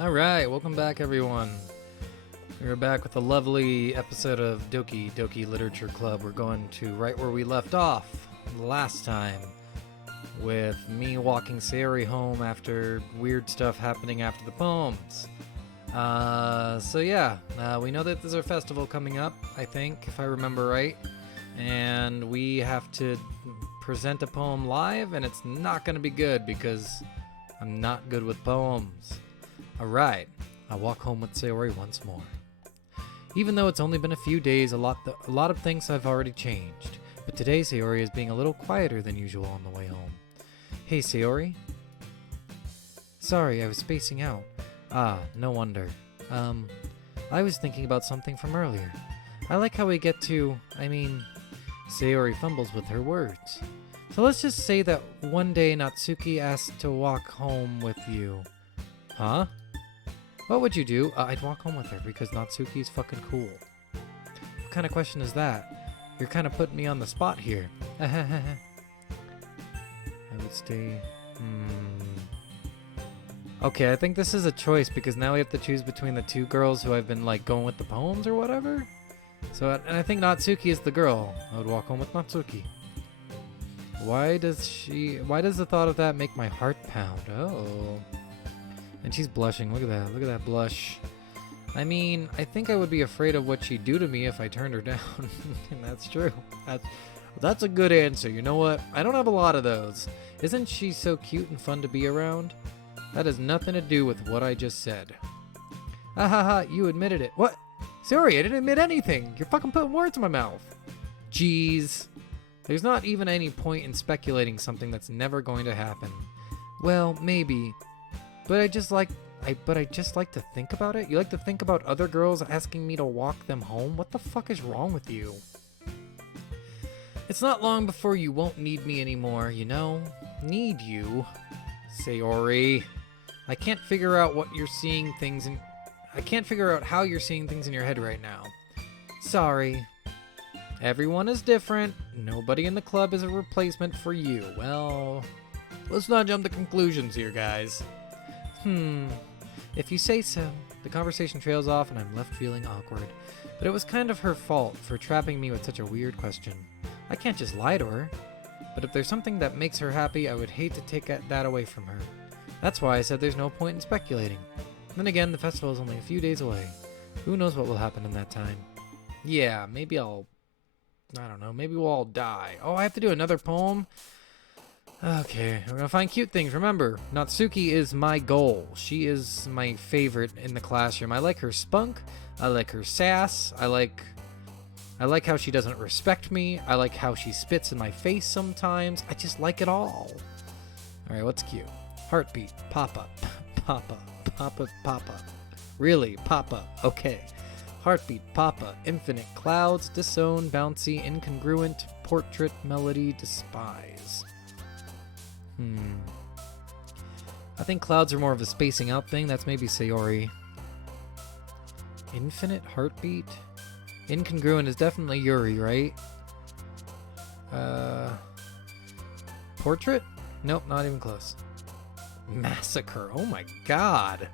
Alright, welcome back everyone. We're back with a lovely episode of Doki Doki Literature Club. We're going to right where we left off last time, with me walking Sayori home after weird stuff happening after the poems. We know that there's a festival coming up, I think, if I remember right. And we have to present a poem live, and it's not going to be good because I'm not good with poems. Alright, I walk home with Sayori once more. Even though it's only been a few days, a lot of things have already changed. But today Sayori is being a little quieter than usual on the way home. Hey Sayori? Sorry, I was spacing out. Ah, no wonder. I was thinking about something from earlier. I like how we get to, Sayori fumbles with her words. So let's just say that one day Natsuki asked to walk home with you. Huh? What would you do? I'd walk home with her because Natsuki's fucking cool. What kind of question is that? You're kind of putting me on the spot here. I would stay... Okay, I think this is a choice because now we have to choose between the two girls who I've been going with the poems or whatever. So, and I think Natsuki is the girl. I would walk home with Natsuki. Why does the thought of that make my heart pound? Oh. And she's blushing. Look at that. Look at that blush. I think I would be afraid of what she'd do to me if I turned her down. And that's true. That's a good answer. You know what? I don't have a lot of those. Isn't she so cute and fun to be around? That has nothing to do with what I just said. Ahaha, you admitted it. What? Sorry, I didn't admit anything. You're fucking putting words in my mouth. Jeez. There's not even any point in speculating something that's never going to happen. Well, maybe. But I just like to think about it. You like to think about other girls asking me to walk them home? What the fuck is wrong with you? It's not long before you won't need me anymore, you know? Need you? Sayori. I can't figure out how you're seeing things in your head right now. Sorry. Everyone is different. Nobody in the club is a replacement for you. Well, let's not jump to conclusions here, guys. If you say so. The conversation trails off and I'm left feeling awkward. But it was kind of her fault for trapping me with such a weird question. I can't just lie to her. But if there's something that makes her happy, I would hate to take that away from her. That's why I said there's no point in speculating. Then again, the festival is only a few days away. Who knows what will happen in that time? Yeah, maybe I don't know, maybe we'll all die. Oh, I have to do another poem? Okay, we're gonna find cute things. Remember, Natsuki is my goal. She is my favorite in the classroom. I like her spunk. I like her sass. I like how she doesn't respect me. I like how she spits in my face sometimes. I just like it all. Alright, what's cute? Heartbeat. Papa. Papa. Papa. Papa. Really? Papa. Okay. Heartbeat. Papa. Infinite. Clouds. Disown. Bouncy. Incongruent. Portrait. Melody. Despise. I think clouds are more of a spacing out thing. That's maybe Sayori. Infinite. Heartbeat. Incongruent is definitely Yuri, right? Portrait? Nope, not even close. Massacre. Oh my god.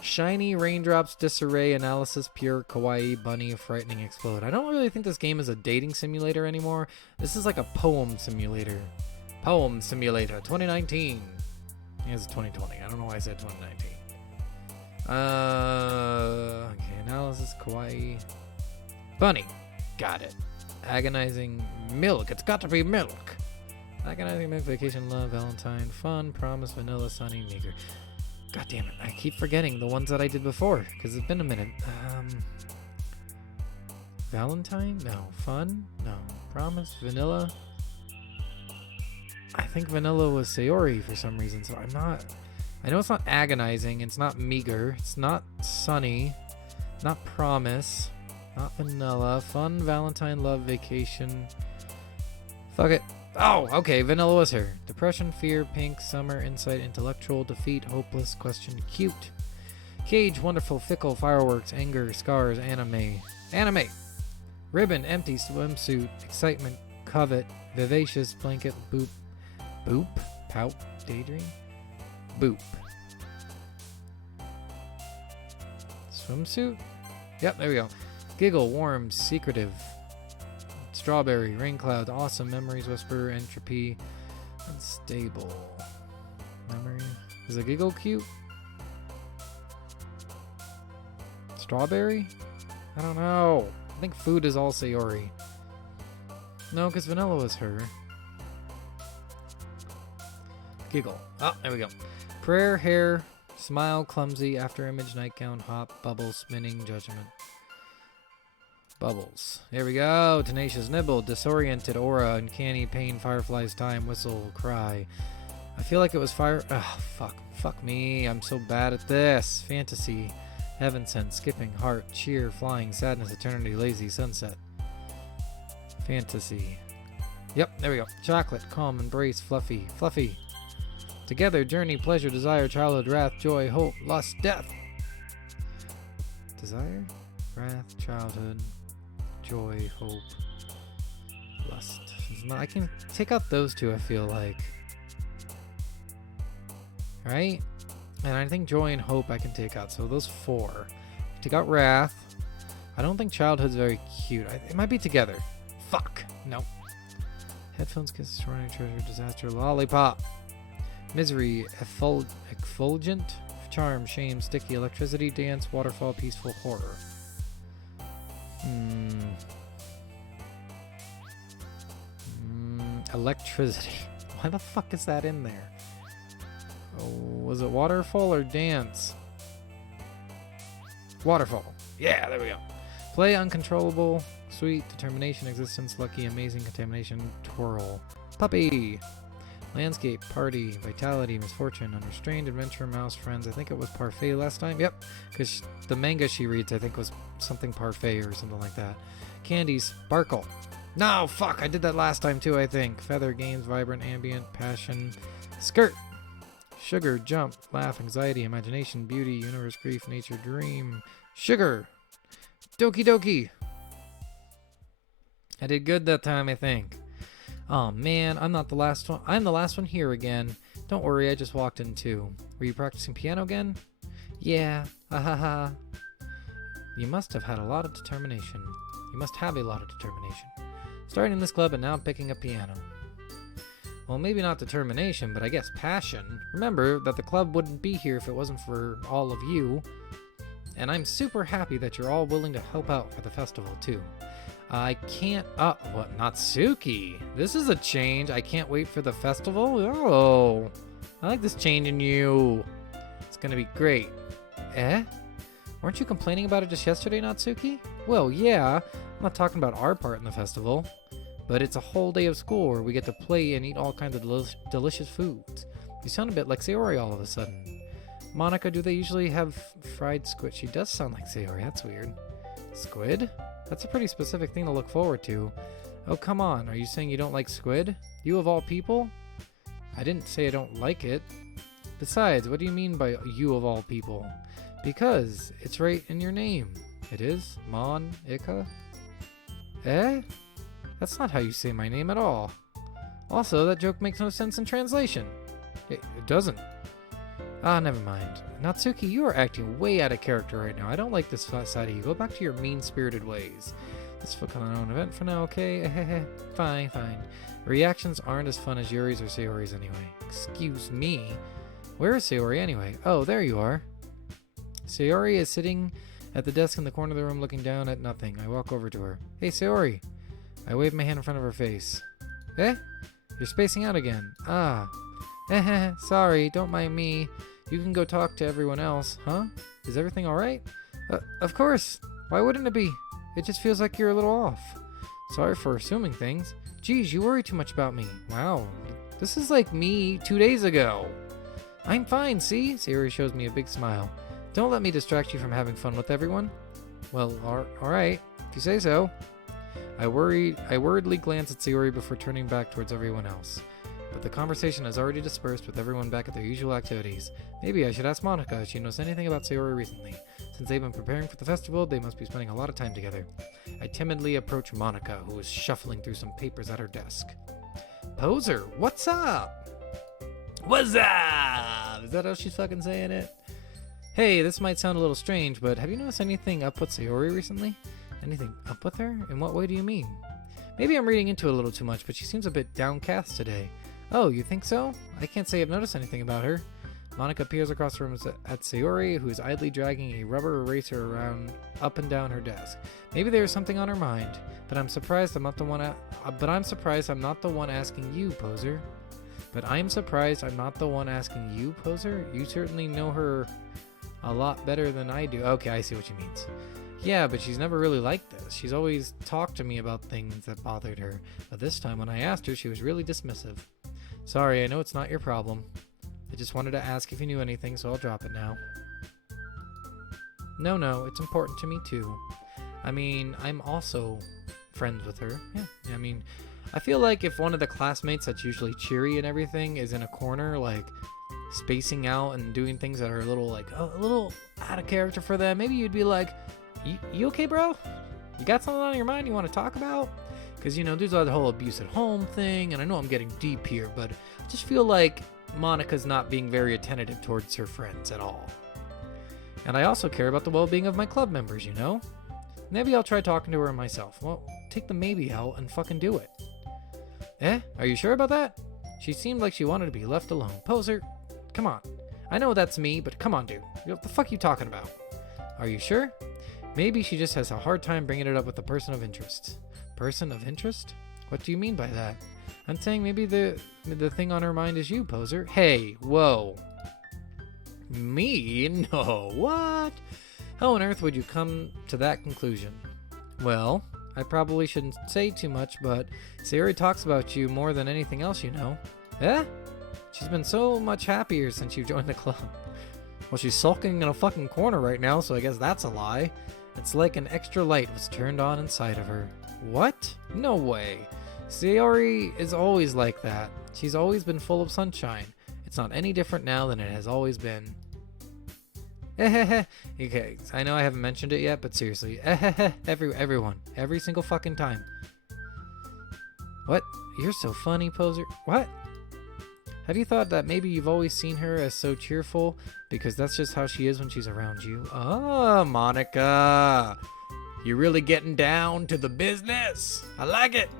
Shiny, raindrops, disarray, analysis, pure, kawaii, bunny, frightening, explode. I don't really think this game is a dating simulator anymore. This is like a poem simulator. Poem Simulator 2019. It's 2020. I don't know why I said 2019. Okay, analysis, kawaii. Bunny. Got it. Agonizing milk. It's got to be milk. Agonizing milk, vacation, love, Valentine, fun, promise, vanilla, sunny, meager. God damn it. I keep forgetting the ones that I did before because it's been a minute. Valentine? No. Fun? No. Promise? Vanilla? I think vanilla was Sayori for some reason, so I'm not... I know it's not agonizing, it's not meager, it's not sunny, not promise, not vanilla, fun, Valentine, love, vacation. Fuck it. Oh, okay, vanilla was her. Depression, fear, pink, summer, insight, intellectual, defeat, hopeless, question, cute. Cage, wonderful, fickle, fireworks, anger, scars, anime. Anime! Ribbon, empty, swimsuit, excitement, covet, vivacious, blanket, boop. Boop? Pout? Daydream? Boop. Swimsuit? Yep, there we go. Giggle, warm, secretive. Strawberry, rain cloud, awesome, memories, whisper, entropy, unstable. Memory. Is a giggle cute? Strawberry? I don't know. I think food is all Sayori. No, because vanilla was her. Giggle. Oh, there we go. Prayer, hair, smile, clumsy, after image, nightgown, hop, bubble, spinning, judgment. Bubbles. Here we go. Tenacious nibble, disoriented, aura, uncanny, pain, fireflies, time, whistle, cry. I feel like it was fire. Ugh, fuck. Fuck me. I'm so bad at this. Fantasy. Heaven sent, skipping, heart, cheer, flying, sadness, eternity, lazy, sunset. Fantasy. Yep, there we go. Chocolate, calm, embrace, fluffy. Fluffy. Together, journey, pleasure, desire, childhood, wrath, joy, hope, lust, death. Desire, wrath, childhood, joy, hope, lust. I can take out those two, I feel like. Right? And I think joy and hope I can take out. So those four. Take out wrath. I don't think childhood's very cute. It might be together. Fuck. No. Headphones, kiss, extraordinary treasure, disaster, lollipop. Misery, effulgent, charm, shame, sticky, electricity, dance, waterfall, peaceful, horror. Electricity. Why the fuck is that in there? Oh, was it waterfall or dance? Waterfall. Yeah, there we go. Play, uncontrollable, sweet, determination, existence, lucky, amazing, contamination, twirl. Puppy. Landscape, party, vitality, misfortune, unrestrained, adventure, mouse, friends. I think it was parfait last time. Yep, because the manga she reads I think was something parfait or something like that. Candy, sparkle. No, fuck, I did that last time too, I think. Feather, games, vibrant, ambient, passion. Skirt. Sugar, jump, laugh, anxiety, imagination, beauty, universe, grief, nature, dream. Sugar. Doki Doki. I did good that time, I think. Oh man, I'm not the last one. I'm the last one here again. Don't worry, I just walked in too. Were you practicing piano again? Yeah, ha. You must have had a lot of determination. You must have a lot of determination. Starting in this club and now picking up piano. Well, maybe not determination, but I guess passion. Remember that the club wouldn't be here if it wasn't for all of you. And I'm super happy that you're all willing to help out for the festival too. I can't, what, Natsuki? This is a change. I can't wait for the festival. Oh, I like this change in you. It's gonna be great. Eh? Weren't you complaining about it just yesterday, Natsuki? Well, yeah. I'm not talking about our part in the festival. But it's a whole day of school where we get to play and eat all kinds of delicious foods. You sound a bit like Sayori all of a sudden. Monica, do they usually have fried squid? She does sound like Sayori. That's weird. Squid? That's a pretty specific thing to look forward to. Oh, come on. Are you saying you don't like squid? You of all people? I didn't say I don't like it. Besides, what do you mean by you of all people? Because it's right in your name. It is? Monica? Eh? That's not how you say my name at all. Also, that joke makes no sense in translation. It doesn't. Ah, never mind. Natsuki, you are acting way out of character right now. I don't like this side of you. Go back to your mean-spirited ways. Let's focus on our own event for now, okay? Fine. Reactions aren't as fun as Yuri's or Sayori's anyway. Excuse me. Where is Sayori anyway? Oh, there you are. Sayori is sitting at the desk in the corner of the room looking down at nothing. I walk over to her. Hey, Sayori. I wave my hand in front of her face. Eh? You're spacing out again. Ah. Sorry, don't mind me. You can go talk to everyone else, huh? Is everything alright? Of course. Why wouldn't it be? It just feels like you're a little off. Sorry for assuming things. Geez, you worry too much about me. Wow. This is like me 2 days ago. I'm fine, see? Sayori shows me a big smile. Don't let me distract you from having fun with everyone. Well, alright. If you say so. I worriedly glance at Sayori before turning back towards everyone else. But the conversation has already dispersed with everyone back at their usual activities. Maybe I should ask Monica if she knows anything about Sayori recently. Since they've been preparing for the festival, they must be spending a lot of time together. I timidly approach Monica, who is shuffling through some papers at her desk. Poser, what's up? What's up? Is that how she's fucking saying it? Hey, this might sound a little strange, but have you noticed anything up with Sayori recently? Anything up with her? In what way do you mean? Maybe I'm reading into it a little too much, but she seems a bit downcast today. Oh, you think so? I can't say I've noticed anything about her. Monica peers across the room at Sayori, who is idly dragging a rubber eraser around up and down her desk. Maybe there is something on her mind, but I'm surprised I'm not the one. I'm surprised I'm not the one asking you, poser. But I'm surprised I'm not the one asking you, poser. You certainly know her a lot better than I do. Okay, I see what she means. Yeah, but she's never really like this. She's always talked to me about things that bothered her, but this time when I asked her, she was really dismissive. Sorry, I know it's not your problem. I just wanted to ask if you knew anything, so I'll drop it now. No, it's important to me too. I mean, I'm also friends with her. Yeah, I mean, I feel like if one of the classmates that's usually cheery and everything is in a corner, like spacing out and doing things that are a little out of character for them, maybe you'd be like, you okay, bro? You got something on your mind you want to talk about? Because, you know, there's the whole abuse at home thing, and I know I'm getting deep here, but I just feel like Monica's not being very attentive towards her friends at all. And I also care about the well-being of my club members, you know? Maybe I'll try talking to her myself. Well, take the maybe out and fucking do it. Are you sure about that? She seemed like she wanted to be left alone. Poser, come on. I know that's me, but come on, dude. What the fuck are you talking about? Are you sure? Maybe she just has a hard time bringing it up with the person of interest. Person of interest? What do you mean by that? I'm saying maybe the thing on her mind is you, poser. Hey, whoa. Me? No, what? How on earth would you come to that conclusion? Well, I probably shouldn't say too much, but Sayori talks about you more than anything else, you know. She's been so much happier since you joined the club. Well, she's sulking in a fucking corner right now, so I guess that's a lie. It's like an extra light was turned on inside of her. What? No way. Sayori is always like that. She's always been full of sunshine. It's not any different now than it has always been. Okay, I know I haven't mentioned it yet, but seriously. Everyone. Every single fucking time. What? You're so funny, poser. What? Have you thought that maybe you've always seen her as so cheerful because that's just how she is when she's around you? Oh, Monica. You're really getting down to the business. I like it.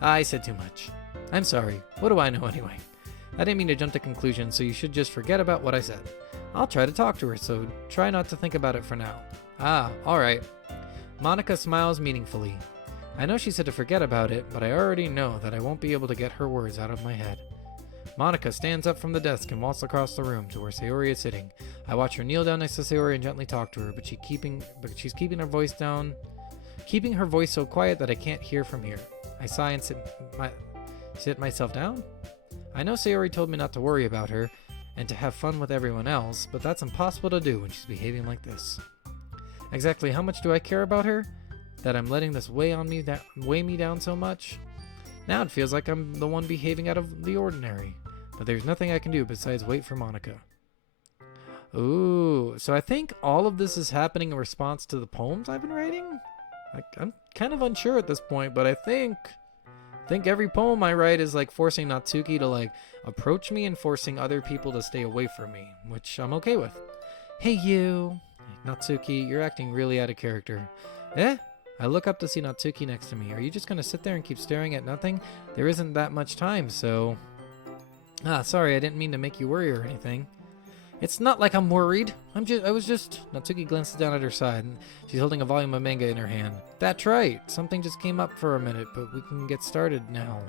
I said too much. I'm sorry. What do I know anyway? I didn't mean to jump to conclusions, so you should just forget about what I said. I'll try to talk to her, so try not to think about it for now. Alright. Monica smiles meaningfully. I know she said to forget about it, but I already know that I won't be able to get her words out of my head. Monica stands up from the desk and walks across the room to where Sayori is sitting. I watch her kneel down next to Sayori and gently talk to her, but she's keeping her voice down, keeping her voice so quiet that I can't hear from here. I sigh and sit myself down. I know Sayori told me not to worry about her and to have fun with everyone else, but that's impossible to do when she's behaving like this. Exactly how much do I care about her? That I'm letting this weigh me down so much? Now it feels like I'm the one behaving out of the ordinary. But there's nothing I can do besides wait for Monica. Ooh, so I think all of this is happening in response to the poems I've been writing? I'm kind of unsure at this point, but I think every poem I write is like forcing Natsuki to like approach me and forcing other people to stay away from me, which I'm okay with. Hey you! Natsuki, you're acting really out of character. I look up to see Natsuki next to me. Are you just gonna sit there and keep staring at nothing? There isn't that much time, so... sorry, I didn't mean to make you worry or anything. It's not like I'm worried. I was just... Natsuki glances down at her side, and she's holding a volume of manga in her hand. That's right. Something just came up for a minute, but we can get started now.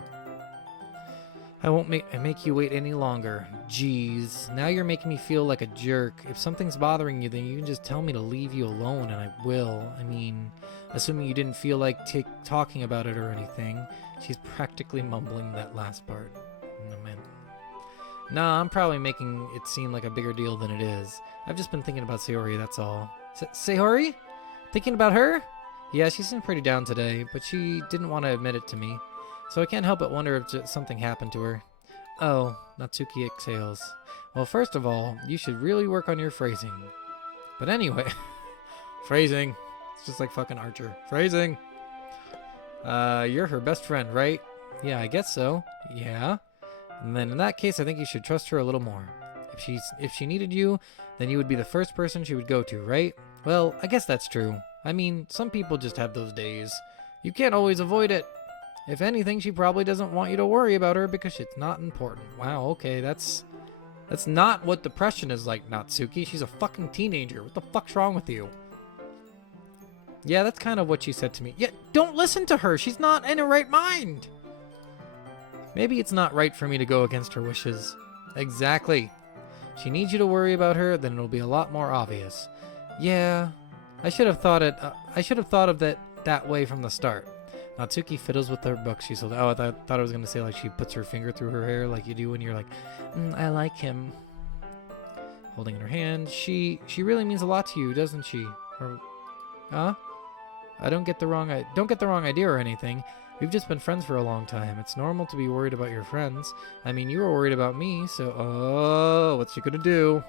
I won't make you wait any longer. Jeez. Now you're making me feel like a jerk. If something's bothering you, then you can just tell me to leave you alone, and I will. I mean, assuming you didn't feel like talking about it or anything. She's practically mumbling that last part. Oh, man. Nah, I'm probably making it seem like a bigger deal than it is. I've just been thinking about Sayori, that's all. Sayori? Thinking about her? Yeah, she seemed pretty down today, but she didn't want to admit it to me. So I can't help but wonder if something happened to her. Oh, Natsuki exhales. Well, first of all, you should really work on your phrasing. But anyway, phrasing. It's just like fucking Archer. Phrasing. You're her best friend, right? Yeah, I guess so. Yeah. And then in that case, I think you should trust her a little more. If she needed you, then you would be the first person she would go to, right? Well, I guess that's true. I mean, some people just have those days. You can't always avoid it. If anything, she probably doesn't want you to worry about her because it's not important. Wow, okay, that's not what depression is like, Natsuki. She's a fucking teenager. What the fuck's wrong with you? Yeah, that's kind of what she said to me. Yeah, don't listen to her. She's not in her right mind. Maybe it's not right for me to go against her wishes. Exactly. She needs you to worry about her, then it'll be a lot more obvious. Yeah, I should have thought of it that way from the start. Natsuki fiddles with her book. She's I thought I was gonna say like she puts her finger through her hair like you do when you're like, I like him. Holding in her hand, she really means a lot to you, doesn't she? Or, huh? I don't get the wrong idea or anything. We've just been friends for a long time. It's normal to be worried about your friends. I mean, you were worried about me, so what's she gonna do?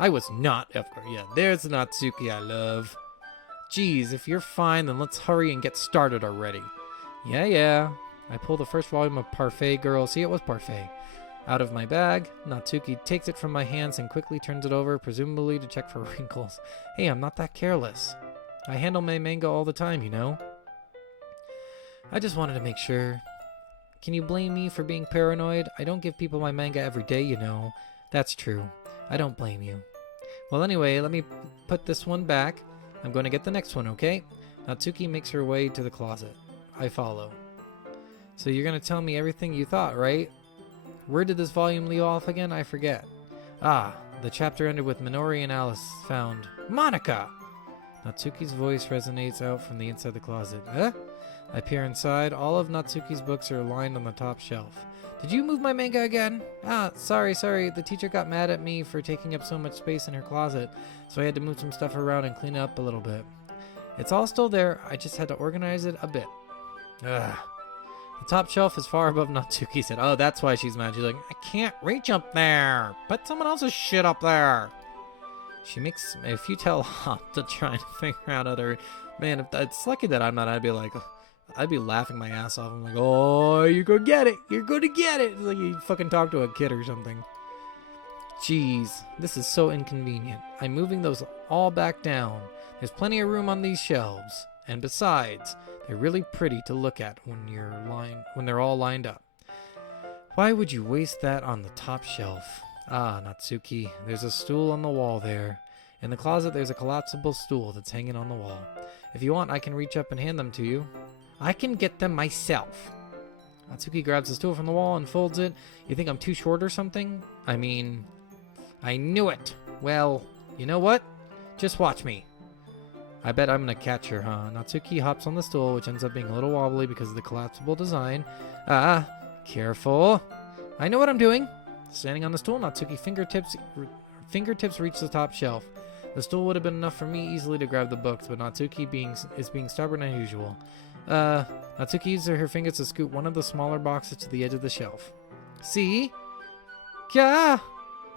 I was not, of course. Yeah, there's the Natsuki I love. Geez, if you're fine, then let's hurry and get started already. Yeah. I pull the first volume of Parfait Girl. See, it was Parfait. Out of my bag, Natsuki takes it from my hands and quickly turns it over, presumably to check for wrinkles. Hey, I'm not that careless. I handle my manga all the time, you know? I just wanted to make sure. Can you blame me for being paranoid? I don't give people my manga every day, you know. That's true. I don't blame you. Well, anyway, let me put this one back. I'm going to get the next one, okay? Natsuki makes her way to the closet. I follow. So you're going to tell me everything you thought, right? Where did this volume leave off again? I forget. The chapter ended with Minori and Alice found Monica! Natsuki's voice resonates out from the inside the closet. Huh? I peer inside. All of Natsuki's books are lined on the top shelf. Did you move my manga again? Sorry. The teacher got mad at me for taking up so much space in her closet, so I had to move some stuff around and clean it up a little bit. It's all still there. I just had to organize it a bit. The top shelf is far above Natsuki said. Oh, that's why she's mad. She's like, I can't reach up there. Put someone else's shit up there. She makes a futile hop to try and figure out other... Man, if it's lucky that I'm not, I'd be laughing my ass off. I'm like, oh, you're gonna get it. You're gonna get it. It's like you fucking talk to a kid or something. Jeez, this is so inconvenient. I'm moving those all back down. There's plenty of room on these shelves. And besides, they're really pretty to look at when they're all lined up. Why would you waste that on the top shelf? Natsuki, there's a stool on the wall there. In the closet, there's a collapsible stool that's hanging on the wall. If you want, I can reach up and hand them to you. I can get them myself. Natsuki grabs the stool from the wall and folds it. You think I'm too short or something? I mean, I knew it. Well, you know what? Just watch me. I bet I'm gonna catch her, huh? Natsuki hops on the stool, which ends up being a little wobbly because of the collapsible design. Careful. I know what I'm doing. Standing on the stool, Natsuki fingertips reach the top shelf. The stool would have been enough for me easily to grab the books, but Natsuki is being stubborn as usual. Natsuki uses her fingers to scoot one of the smaller boxes to the edge of the shelf. See? Kya!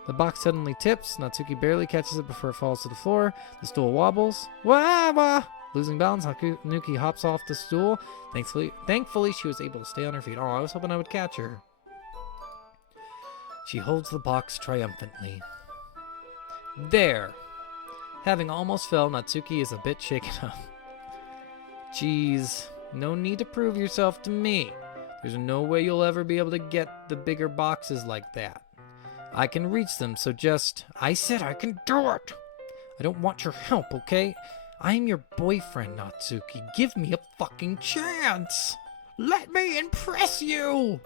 The box suddenly tips. Natsuki barely catches it before it falls to the floor. The stool wobbles. Wah! Losing balance, Natsuki hops off the stool. Thankfully, she was able to stay on her feet. Oh, I was hoping I would catch her. She holds the box triumphantly. There! Having almost fell, Natsuki is a bit shaken up. Jeez, no need to prove yourself to me. There's no way you'll ever be able to get the bigger boxes like that. I can reach them, so I said I can do it! I don't want your help, okay? I'm your boyfriend, Natsuki. Give me a fucking chance! Let me impress you!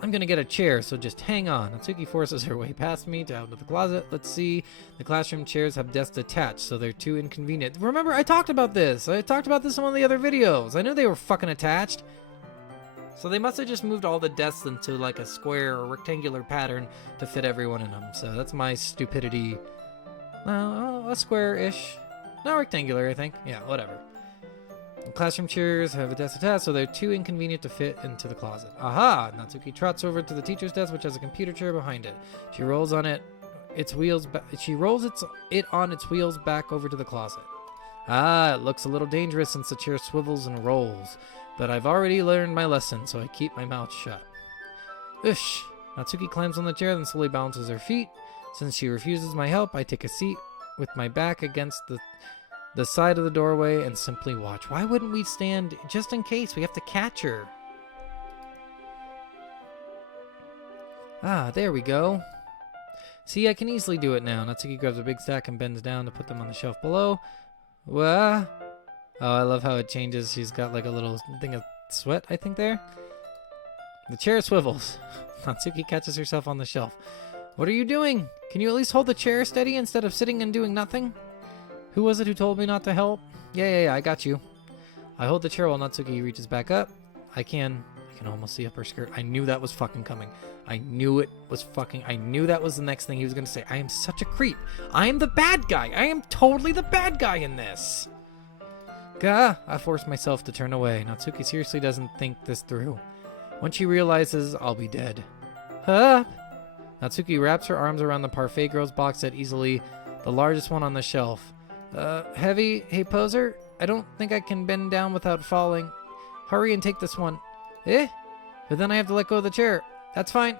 I'm gonna get a chair, so just hang on. Natsuki forces her way past me down to the closet. Let's see. The classroom chairs have desks attached, so they're too inconvenient. Remember, I talked about this. I talked about this in one of the other videos. I knew they were fucking attached. So they must have just moved all the desks into like a square or rectangular pattern to fit everyone in them. So that's my stupidity. A square-ish. No, rectangular, I think. Yeah, whatever. The classroom chairs have a desk attached, so they're too inconvenient to fit into the closet. Aha! Natsuki trots over to the teacher's desk, which has a computer chair behind it. She rolls on its wheels back over to the closet. It looks a little dangerous since the chair swivels and rolls, but I've already learned my lesson, so I keep my mouth shut. Ush! Natsuki climbs on the chair, then slowly balances her feet. Since she refuses my help, I take a seat with my back against the side of the doorway and simply watch. Why wouldn't we stand just in case? We have to catch her. Ah, there we go. See, I can easily do it now. Natsuki grabs a big stack and bends down to put them on the shelf below. Wah. Oh, I love how it changes. She's got like a little thing of sweat, I think, there. The chair swivels. Natsuki catches herself on the shelf. What are you doing? Can you at least hold the chair steady instead of sitting and doing nothing? Who was it who told me not to help? Yeah, I got you. I hold the chair while Natsuki reaches back up. I can almost see up her skirt. I knew that was fucking coming. I knew that was the next thing he was going to say. I am such a creep. I am the bad guy. I am totally the bad guy in this. Gah, I force myself to turn away. Natsuki seriously doesn't think this through. When she realizes I'll be dead. Huh? Natsuki wraps her arms around the Parfait Girl's box set easily, the largest one on the shelf. Heavy? Hey, poser? I don't think I can bend down without falling. Hurry and take this one. Eh? But then I have to let go of the chair. That's fine.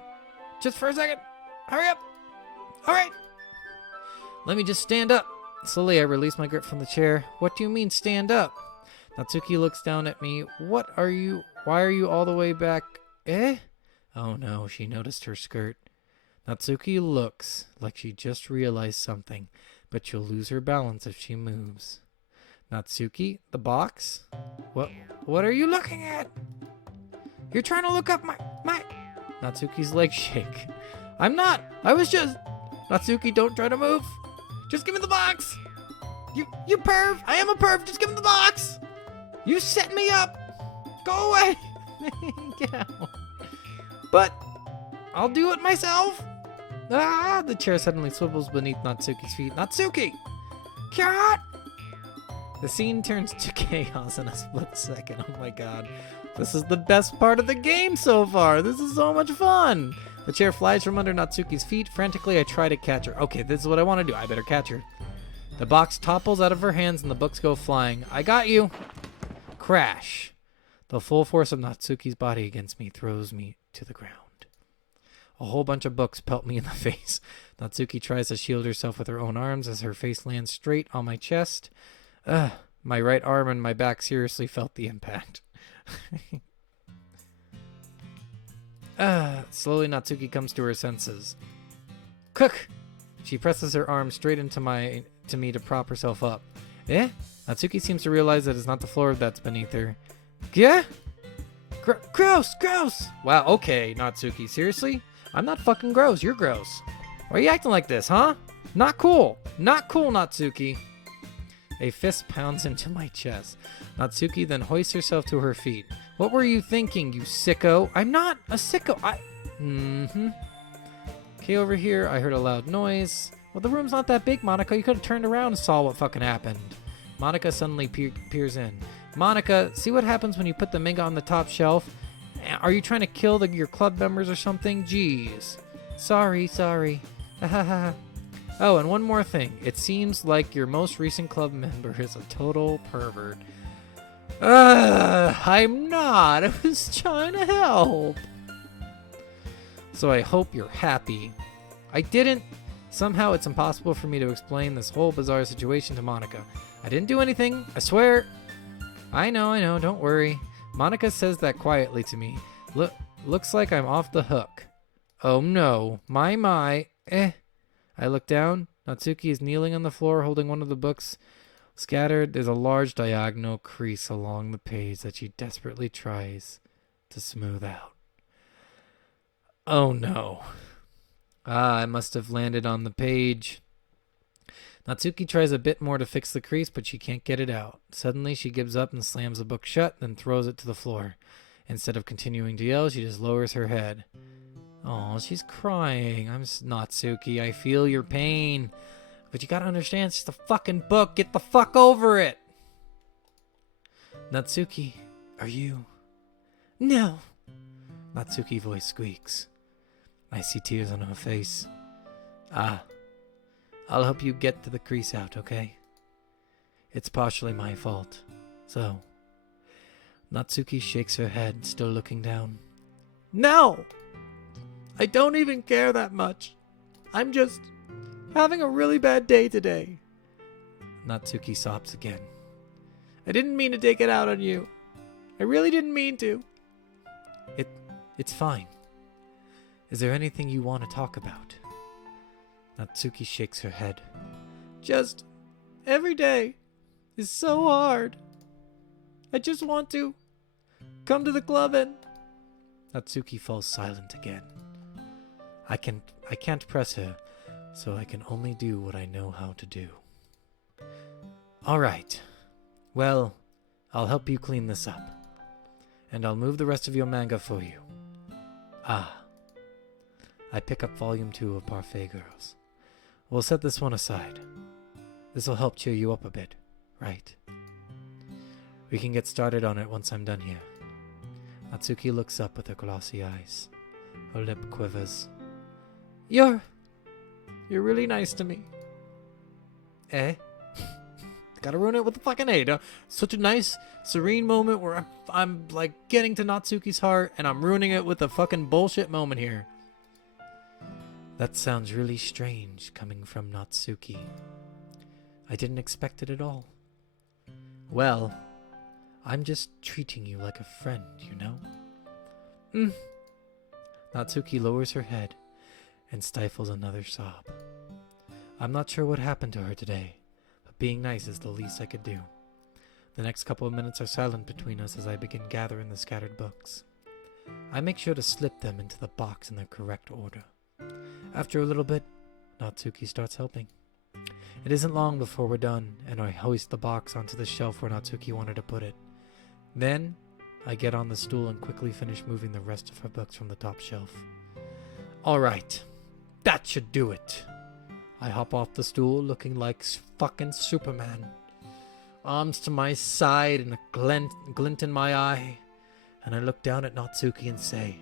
Just for a second. Hurry up. All right. Let me just stand up. Slowly, I release my grip from the chair. What do you mean, stand up? Natsuki looks down at me. Why are you all the way back? Eh? Oh no, she noticed her skirt. Natsuki looks like she just realized something, but she'll lose her balance if she moves. Natsuki, the box? What are you looking at? You're trying to look up my... Natsuki's legs shake. I'm not. I was just... Natsuki, don't try to move. Just give me the box. You perv. I am a perv. Just give me the box. You set me up. Go away. Get out. But I'll do it myself. Ah, the chair suddenly swivels beneath Natsuki's feet. Natsuki! Cat! The scene turns to chaos in a split second. Oh my god. This is the best part of the game so far. This is so much fun. The chair flies from under Natsuki's feet. Frantically, I try to catch her. Okay, this is what I want to do. I better catch her. The box topples out of her hands and the books go flying. I got you. Crash. The full force of Natsuki's body against me throws me to the ground. A whole bunch of books pelt me in the face. Natsuki tries to shield herself with her own arms as her face lands straight on my chest. My right arm and my back seriously felt the impact. Slowly Natsuki comes to her senses. Cook! She presses her arm straight into me to prop herself up. Eh? Natsuki seems to realize that it's not the floor that's beneath her. Yeah? Gross! Wow, okay, Natsuki, seriously? I'm not fucking gross, you're gross. Why are you acting like this, huh? Not cool, Natsuki. A fist pounds into my chest. Natsuki then hoists herself to her feet. What were you thinking, you sicko? I'm not a sicko, Okay, over here, I heard a loud noise. Well, the room's not that big, Monica. You could have turned around and saw what fucking happened. Monica suddenly peers in. Monica, see what happens when you put the manga on the top shelf? Are you trying to kill your club members or something? Jeez. Sorry. Oh, and one more thing. It seems like your most recent club member is a total pervert. I'm not. I was trying to help. So I hope you're happy. I didn't. Somehow it's impossible for me to explain this whole bizarre situation to Monica. I didn't do anything. I swear. I know. Don't worry. Monica says that quietly to me. Looks like I'm off the hook. Oh no. My. I look down. Natsuki is kneeling on the floor holding one of the books. Scattered, there's a large diagonal crease along the page that she desperately tries to smooth out. Oh no. I must have landed on the page. Natsuki tries a bit more to fix the crease, but she can't get it out. Suddenly, she gives up and slams the book shut, then throws it to the floor. Instead of continuing to yell, she just lowers her head. Oh, she's crying. I'm Natsuki. I feel your pain. But you gotta understand, it's just a fucking book. Get the fuck over it. Natsuki, are you? No. Natsuki's voice squeaks. I see tears on her face. I'll help you get to the crease out, okay? It's partially my fault. So, Natsuki shakes her head, still looking down. No! I don't even care that much. I'm just having a really bad day today. Natsuki sobs again. I didn't mean to take it out on you. I really didn't mean to. It's fine. Is there anything you want to talk about? Natsuki shakes her head. Just every day is so hard. I just want to come to the club and... Natsuki falls silent again. I can't press her, so I can only do what I know how to do. All right. Well, I'll help you clean this up. And I'll move the rest of your manga for you. I pick up volume 2 of Parfait Girls. We'll set this one aside. This'll help cheer you up a bit, right? We can get started on it once I'm done here. Natsuki looks up with her glossy eyes. Her lip quivers. You're really nice to me. Eh? Gotta ruin it with the fucking A. Such a nice, serene moment where I'm like getting to Natsuki's heart and I'm ruining it with a fucking bullshit moment here. That sounds really strange coming from Natsuki. I didn't expect it at all. Well, I'm just treating you like a friend, you know? Natsuki lowers her head and stifles another sob. I'm not sure what happened to her today, but being nice is the least I could do. The next couple of minutes are silent between us as I begin gathering the scattered books. I make sure to slip them into the box in their correct order. After a little bit, Natsuki starts helping. It isn't long before we're done, and I hoist the box onto the shelf where Natsuki wanted to put it. Then, I get on the stool and quickly finish moving the rest of her books from the top shelf. Alright, that should do it. I hop off the stool looking like fucking Superman. Arms to my side and a glint in my eye, and I look down at Natsuki and say,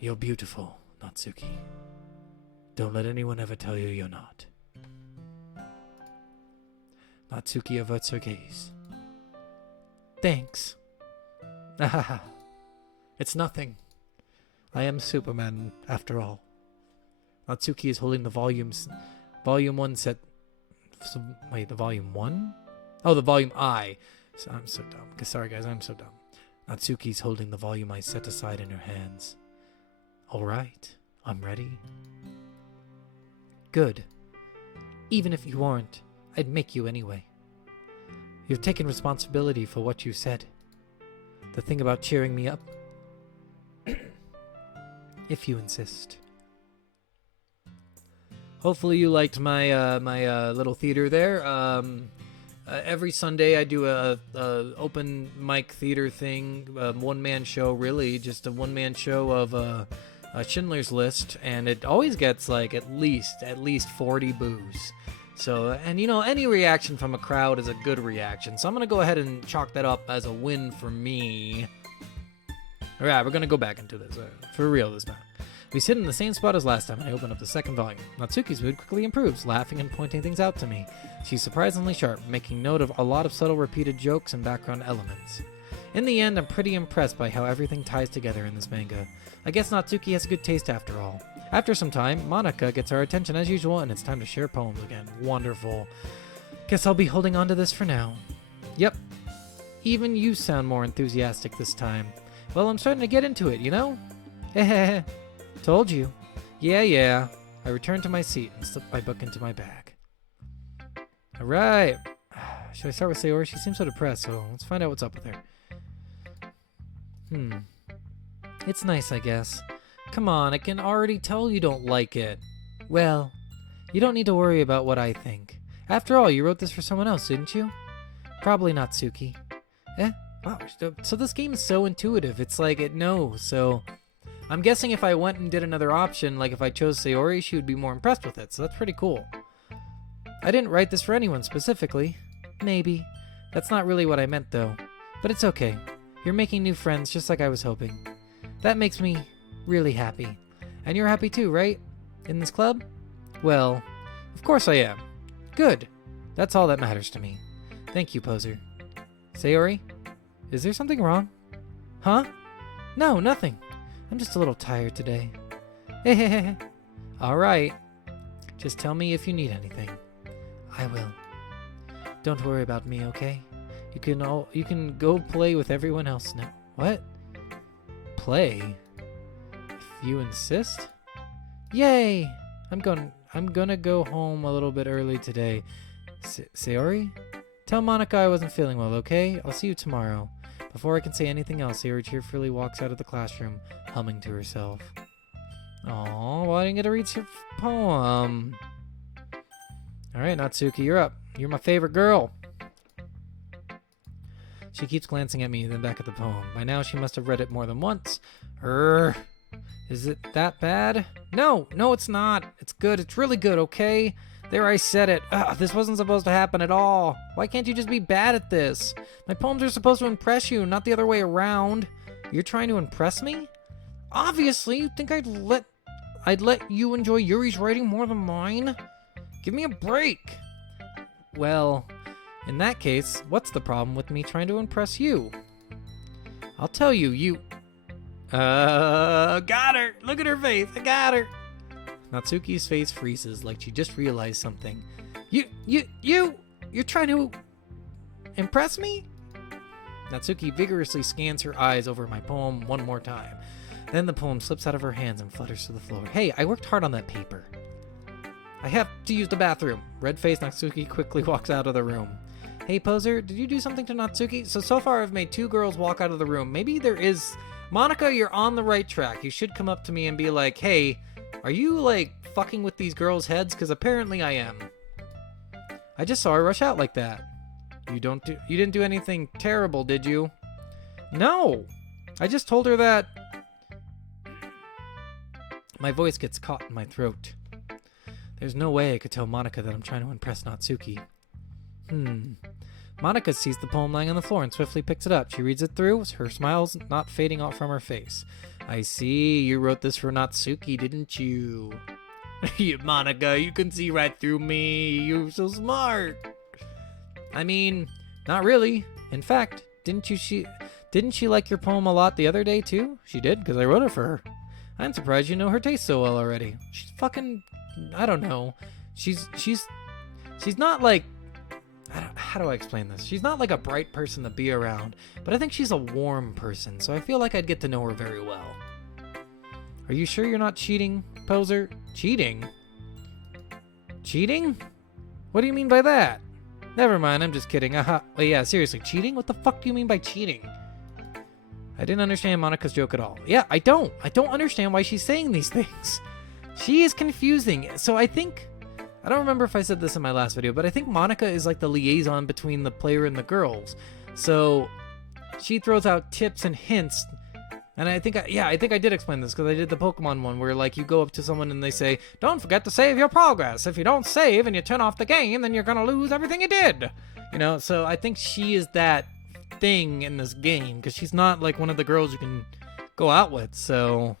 You're beautiful, Natsuki. Don't let anyone ever tell you you're not. Natsuki averts her gaze. Thanks. Ahaha. It's nothing. I am Superman, after all. Natsuki is holding the volumes. Volume 1 set... Wait, the volume 1? Oh, the volume I. So I'm so dumb. Sorry, guys, I'm so dumb. Natsuki's holding the volume I set aside in her hands. Alright, I'm ready. Good. Even if you aren't, I'd make you anyway. You've taken responsibility for what you said. The thing about cheering me up. If you insist. Hopefully you liked my my little theater there. Every Sunday I do a open mic theater thing, one-man show, really, just a one-man show of Schindler's List, and it always gets like at least 40 boos. So, and you know, any reaction from a crowd is a good reaction. So I'm going to go ahead and chalk that up as a win for me. All right, we're going to go back into this for real this time. We sit in the same spot as last time, and I open up the second volume. Natsuki's mood quickly improves, laughing and pointing things out to me. She's surprisingly sharp, making note of a lot of subtle repeated jokes and background elements. In the end, I'm pretty impressed by how everything ties together in this manga. I guess Natsuki has good taste after all. After some time, Monika gets our attention as usual, and it's time to share poems again. Wonderful. Guess I'll be holding on to this for now. Yep. Even you sound more enthusiastic this time. Well, I'm starting to get into it, you know? Hehehe. Told you. Yeah. I return to my seat and slip my book into my bag. Alright. Should I start with Sayori? She seems so depressed, so let's find out what's up with her. It's nice, I guess. Come on, I can already tell you don't like it. Well, you don't need to worry about what I think. After all, you wrote this for someone else, didn't you? Probably Natsuki. Wow, so this game is so intuitive. It's like it knows, so... I'm guessing if I went and did another option, like if I chose Sayori, she would be more impressed with it, so that's pretty cool. I didn't write this for anyone specifically. Maybe. That's not really what I meant, though. But it's okay. You're making new friends just like I was hoping. That makes me really happy. And you're happy too, right? In this club? Well, of course I am. Good. That's all that matters to me. Thank you, Poser. Sayori? Is there something wrong? Huh? No, nothing. I'm just a little tired today. Alright. Just tell me if you need anything. I will. Don't worry about me, okay? You can go play with everyone else now. What? Play? If you insist? Yay! I'm gonna go home a little bit early today. Sayori? Tell Monica I wasn't feeling well, okay? I'll see you tomorrow. Before I can say anything else, Sayori cheerfully walks out of the classroom, humming to herself. Aw, well, I didn't get to read her poem. Alright, Natsuki, you're up. You're my favorite girl. She keeps glancing at me, then back at the poem. By now, she must have read it more than once. Is it that bad? No, it's not. It's good. It's really good, okay? There, I said it. This wasn't supposed to happen at all. Why can't you just be bad at this? My poems are supposed to impress you, not the other way around. You're trying to impress me? Obviously, you think I'd let you enjoy Yuri's writing more than mine? Give me a break. Well, in that case, what's the problem with me trying to impress you? I'll tell you, got her! Look at her face, I got her! Natsuki's face freezes like she just realized something. You're trying to impress me? Natsuki vigorously scans her eyes over my poem one more time. Then the poem slips out of her hands and flutters to the floor. Hey, I worked hard on that paper. I have to use the bathroom. Red-faced Natsuki quickly walks out of the room. Hey, poser, did you do something to Natsuki? So far I've made 2 girls walk out of the room. Maybe there is... Monica, you're on the right track. You should come up to me and be like, hey, are you, like, fucking with these girls' heads? Because apparently I am. I just saw her rush out like that. You didn't do anything terrible, did you? No! I just told her that... My voice gets caught in my throat. There's no way I could tell Monica that I'm trying to impress Natsuki. Monica sees the poem lying on the floor and swiftly picks it up. She reads it through, her smile's not fading off from her face. I see, you wrote this for Natsuki, didn't you? Monica, you can see right through me. You're so smart. I mean, not really. In fact, didn't she like your poem a lot the other day too? She did, because I wrote it for her. I'm surprised you know her taste so well already. She's fucking... I don't know. She's not like... How do I explain this? She's not like a bright person to be around, but I think she's a warm person, so I feel like I'd get to know her very well. Are you sure you're not cheating, poser? Cheating? Cheating? What do you mean by that? Never mind, I'm just kidding. Well, yeah, seriously, cheating? What the fuck do you mean by cheating? I didn't understand Monica's joke at all. Yeah, I don't understand why she's saying these things. She is confusing. So I don't remember if I said this in my last video, but I think Monica is like the liaison between the player and the girls. So she throws out tips and hints. And I think I did explain this because I did the Pokemon one where like you go up to someone and they say, don't forget to save your progress. If you don't save and you turn off the game, then you're going to lose everything you did. You know, so I think she is that thing in this game because she's not like one of the girls you can go out with. So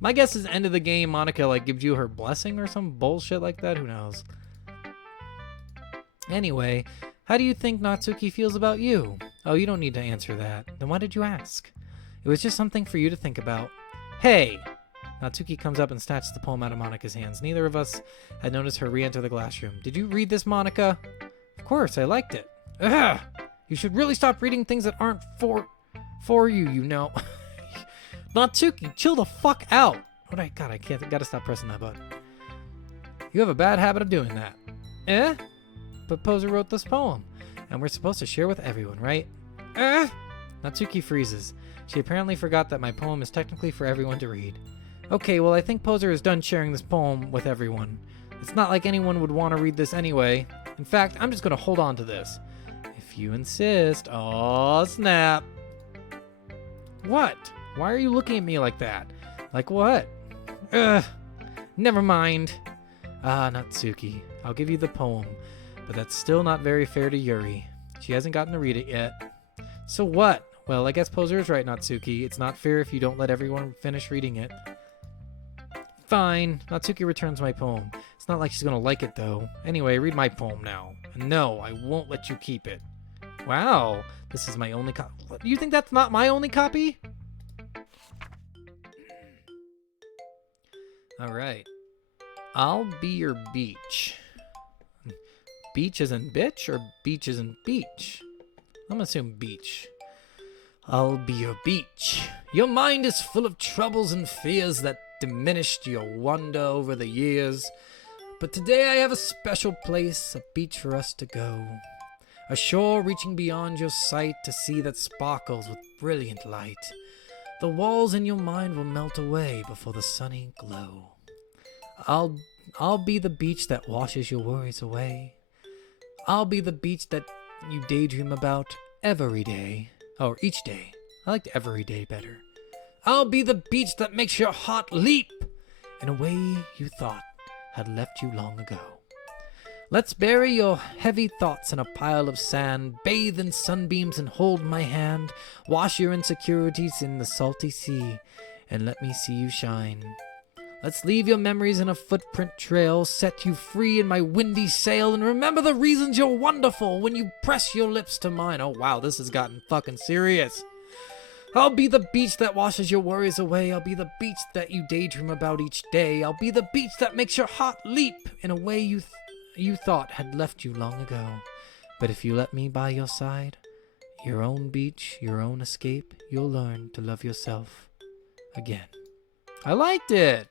my guess is end of the game, Monica like gives you her blessing or some bullshit like that. Who knows? Anyway, how do you think Natsuki feels about you? Oh, you don't need to answer that. Then why did you ask? It was just something for you to think about. Hey! Natsuki comes up and snatches the poem out of Monica's hands. Neither of us had noticed her re-enter the classroom. Did you read this, Monica? Of course, I liked it. Ugh! You should really stop reading things that aren't for you, you know. Natsuki, chill the fuck out. I gotta stop pressing that button. You have a bad habit of doing that. Eh? But Poser wrote this poem, and we're supposed to share with everyone, right? Eh? Natsuki freezes. She apparently forgot that my poem is technically for everyone to read. Okay, well I think Poser is done sharing this poem with everyone. It's not like anyone would want to read this anyway. In fact, I'm just gonna hold on to this. If you insist. Aw, snap. What? Why are you looking at me like that? Like what? Ugh. Never mind. Ah, Natsuki. I'll give you the poem. But that's still not very fair to Yuri. She hasn't gotten to read it yet. So what? Well, I guess Poser is right, Natsuki. It's not fair if you don't let everyone finish reading it. Fine. Natsuki returns my poem. It's not like she's gonna like it, though. Anyway, read my poem now. And no, I won't let you keep it. Wow. This is my only copy. You think that's not my only copy? Alright. I'll be your beach. Beach as in bitch or beach as in beach? I'm gonna assume beach. I'll be your beach. Your mind is full of troubles and fears that diminished your wonder over the years. But today I have a special place, a beach for us to go. A shore reaching beyond your sight to see that sparkles with brilliant light. The walls in your mind will melt away before the sunny glow. I'll be the beach that washes your worries away. I'll be the beach that you daydream about every day. Or each day. I liked every day better. I'll be the beach that makes your heart leap in a way you thought had left you long ago. Let's bury your heavy thoughts in a pile of sand, bathe in sunbeams and hold my hand, wash your insecurities in the salty sea, and let me see you shine. Let's leave your memories in a footprint trail, set you free in my windy sail, and remember the reasons you're wonderful when you press your lips to mine. Oh wow, this has gotten fucking serious. I'll be the beach that washes your worries away. I'll be the beach that you daydream about each day. I'll be the beach that makes your heart leap in a way you thought had left you long ago. But if you let me by your side, your own beach, your own escape, you'll learn to love yourself again. I liked it.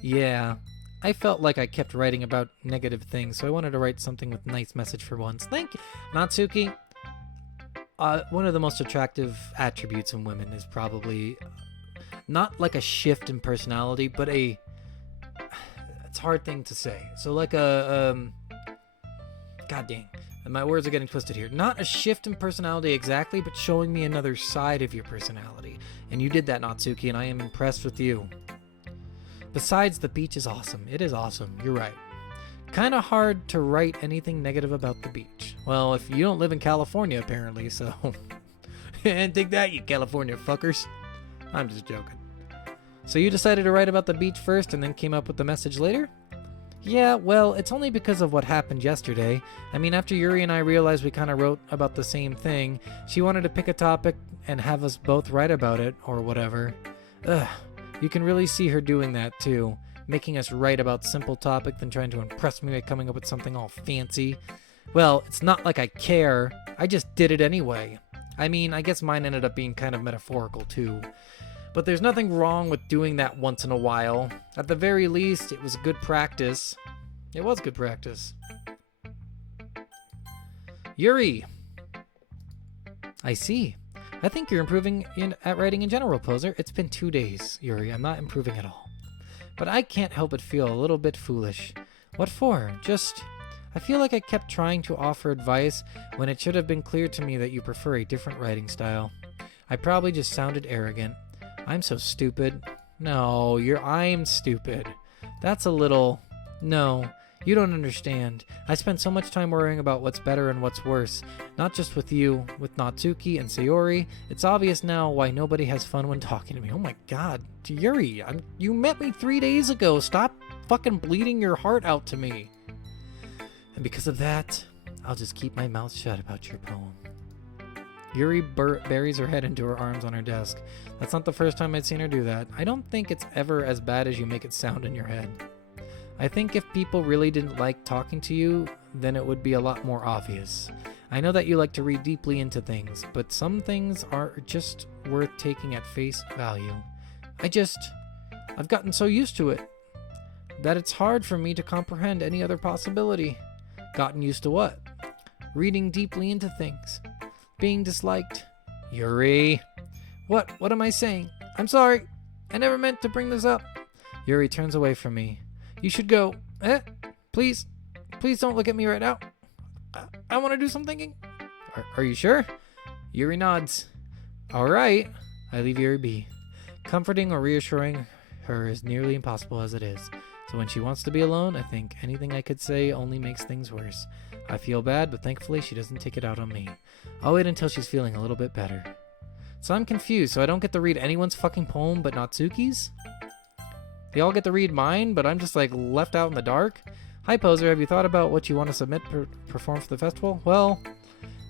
Yeah, I felt like I kept writing about negative things, so I wanted to write something with a nice message for once. Thank you. Natsuki, one of the most attractive attributes in women is probably not like a shift in personality, but it's a hard thing to say. So like god dang, my words are getting twisted here. Not a shift in personality exactly, but showing me another side of your personality. And you did that, Natsuki, and I am impressed with you. Besides, the beach is awesome. It is awesome. You're right. Kind of hard to write anything negative about the beach. Well, if you don't live in California, apparently, so... And take that, you California fuckers. I'm just joking. So you decided to write about the beach first and then came up with the message later? Yeah, well, it's only because of what happened yesterday. I mean, after Yuri and I realized we kind of wrote about the same thing, she wanted to pick a topic and have us both write about it, or whatever. Ugh. You can really see her doing that, too. Making us write about simple topic, then trying to impress me by coming up with something all fancy. Well, it's not like I care. I just did it anyway. I mean, I guess mine ended up being kind of metaphorical, too. But there's nothing wrong with doing that once in a while. At the very least, it was good practice. It was good practice. Yuri! I see. I think you're improving at writing in general, Poser. It's been 2 days, Yuri. I'm not improving at all. But I can't help but feel a little bit foolish. What for? I feel like I kept trying to offer advice when it should have been clear to me that you prefer a different writing style. I probably just sounded arrogant. I'm so stupid. No, I'm stupid. That's a little... No, you don't understand. I spent so much time worrying about what's better and what's worse. Not just with you, with Natsuki and Sayori. It's obvious now why nobody has fun when talking to me. Oh my god, Yuri, you met me 3 days ago. Stop fucking bleeding your heart out to me. And because of that, I'll just keep my mouth shut about your poem. Yuri buries her head into her arms on her desk. That's not the first time I'd seen her do that. I don't think it's ever as bad as you make it sound in your head. I think if people really didn't like talking to you, then it would be a lot more obvious. I know that you like to read deeply into things, but some things are just worth taking at face value. I've gotten so used to it that it's hard for me to comprehend any other possibility. Gotten used to what? Reading deeply into things. Being disliked. Yuri! What am I saying? I'm sorry. I never meant to bring this up. Yuri turns away from me. You should go. Please don't look at me right now. I want to do some thinking. Are you sure? Yuri nods. All right. I leave Yuri be. Comforting or reassuring her is nearly impossible as it is. So when she wants to be alone, I think anything I could say only makes things worse. I feel bad, but thankfully she doesn't take it out on me. I'll wait until she's feeling a little bit better. So I'm confused, so I don't get to read anyone's fucking poem but Natsuki's? They all get to read mine, but I'm just like left out in the dark? Hi Poser, have you thought about what you want to submit perform for the festival? Well,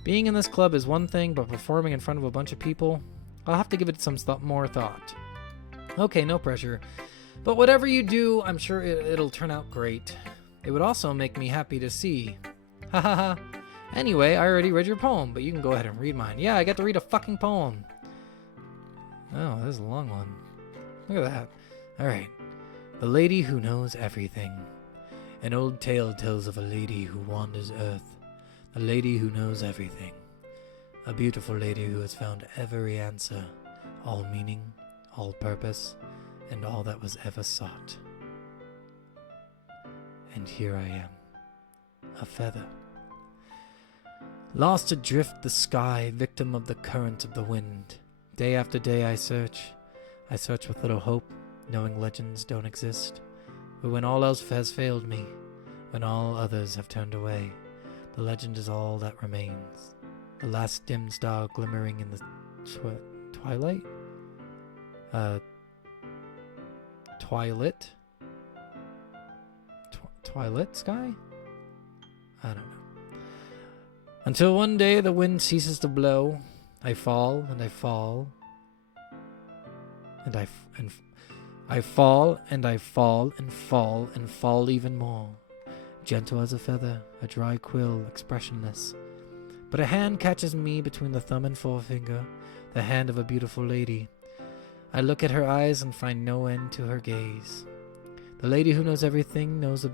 being in this club is one thing, but performing in front of a bunch of people, I'll have to give it some more thought. Okay, no pressure. But whatever you do, I'm sure it'll turn out great. It would also make me happy to see. Ha ha ha. Anyway, I already read your poem, but you can go ahead and read mine. Yeah, I got to read a fucking poem. Oh, this is a long one. Look at that. Alright. The Lady Who Knows Everything. An old tale tells of a lady who wanders earth. A lady who knows everything. A beautiful lady who has found every answer, all meaning, all purpose, and all that was ever sought. And here I am, a feather. Lost adrift the sky, victim of the current of the wind. Day after day I search with little hope, knowing legends don't exist. But when all else has failed me, when all others have turned away, the legend is all that remains. The last dim star glimmering in the twilight? Twilight sky? I don't know. Until one day the wind ceases to blow, I fall and I fall, and I fall and I fall and fall and fall even more, gentle as a feather, a dry quill, expressionless. But a hand catches me between the thumb and forefinger, the hand of a beautiful lady. I look at her eyes and find no end to her gaze. The lady who knows everything knows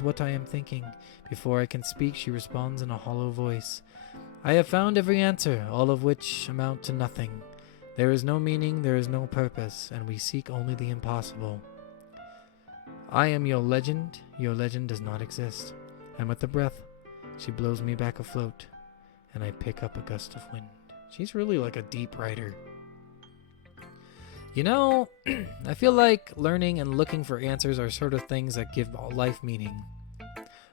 what I am thinking. Before I can speak, she responds in a hollow voice. I have found every answer, all of which amount to nothing. There is no meaning, there is no purpose, and we seek only the impossible. I am your legend does not exist. And with a breath, she blows me back afloat, and I pick up a gust of wind. She's really like a deep writer. You know, I feel like learning and looking for answers are sort of things that give life meaning.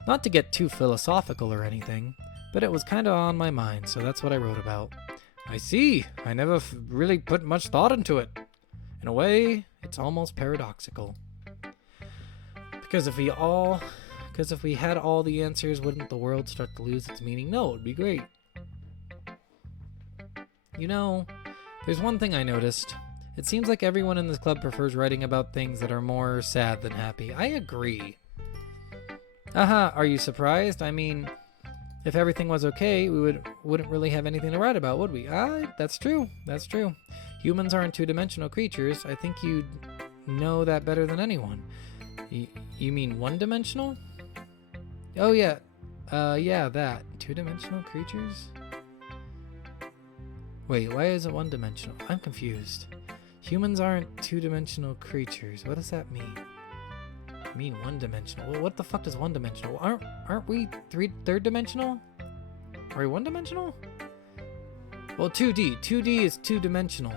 Not to get too philosophical or anything, but it was kind of on my mind, so that's what I wrote about. I see. I never really put much thought into it. In a way, it's almost paradoxical. Because if we had all the answers, wouldn't the world start to lose its meaning? No, it'd be great. You know, there's one thing I noticed. It seems like everyone in this club prefers writing about things that are more sad than happy. I agree. Are you surprised? I mean, if everything was okay, we wouldn't really have anything to write about, would we? That's true. That's true. Humans aren't two-dimensional creatures. I think you'd know that better than anyone. You mean one-dimensional? Oh, yeah. Yeah, that. Two-dimensional creatures? Wait, why is it one-dimensional? I'm confused. Humans aren't two-dimensional creatures. What does that mean? I mean one-dimensional. Well, what the fuck does one-dimensional? Aren't we third-dimensional? Are we one-dimensional? Well, 2D. 2D is two-dimensional.